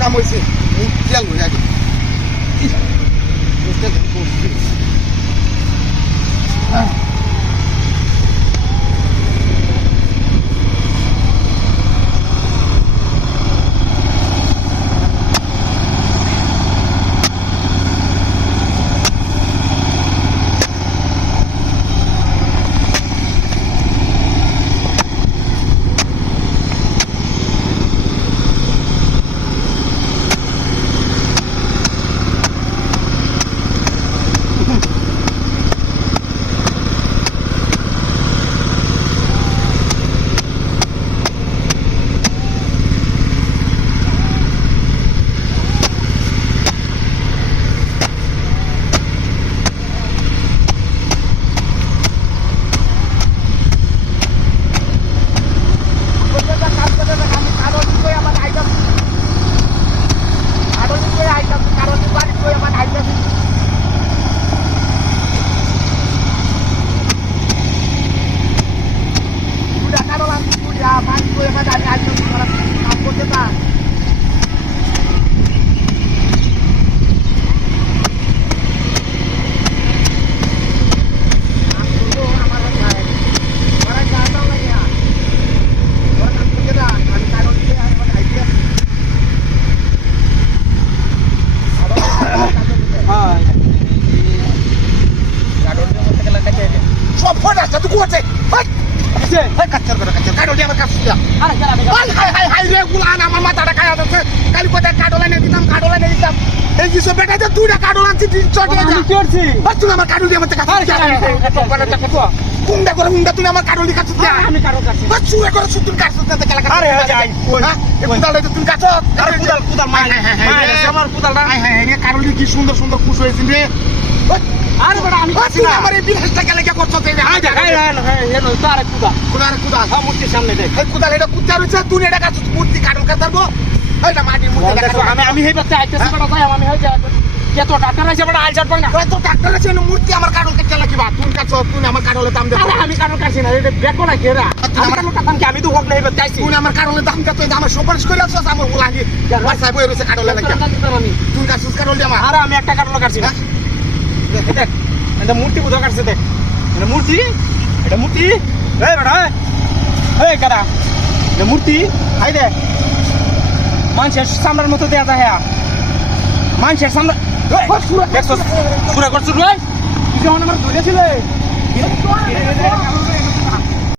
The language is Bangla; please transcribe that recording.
কাম হয়েছে তেল হয়ে আগে দুইটা কার্ড আনছি তুই আমার কার্ড দিয়ে আমার কুন্ডা করে মুন্ডা তুই আমার কার্ড লিখাচ্ছিস আমি কার্ড কাটছি চুরে করে সুতুন কাটছিস না কেলা আরে কুদাল তুই কাটছ আরে কুদাল মাই আমার কুদালটা হ্যাঁ কার্ড কি সুন্দর সুন্দর খুশ হয়েছিস রে আরে বড় আমি কাটছি না আমার এই বিলটা কেলা কি করছস এই এই তো আরে কুদাল হ্যাঁ মূর্তির সামনে দেখ এই কুদাল এটা কুত্তা রইছে তুই এটা কাটছিস মূর্তি কার্ড কাটবো এইটা মাটির মূর্তি কাটছ আমি হেই বাচ্চা আইতেছি বড় ভাই আমি হই যা কত ডাক্তার আছে বড় আইজাট পাই না কত ডাক্তার আছে মূর্তি আমার কার্ড কাটতে লাগি বা তুই কাটছ তুই আমার কার্ডলে দাম দে আরে আমি কার্ড কাটছি না এটা বেকো না কেরা আমার কার্ড কাটতাম কি আমি তো হোক নাই বাচ্চাইছি তুই আমার কার্ডলে দাম দে তুই আমার সুপারিশ করে আসছ আমার উলাঙ্গি বাসায় বই রইছে কার্ডলে লাগি তুই কাটছিস কার্ডলে দে আমার আরে আমি একটা কার্ডলে কাটছি না দেখ এটা মূর্তি বুঝা কাটছে দেখ এটা মূর্তি এই বড় এই কারা এটা মূর্তি আই দে মানুষের সামনের মতো দেয়া যায় মানুষের সামনে সুরা করছো তুই আমার ধরেছিলে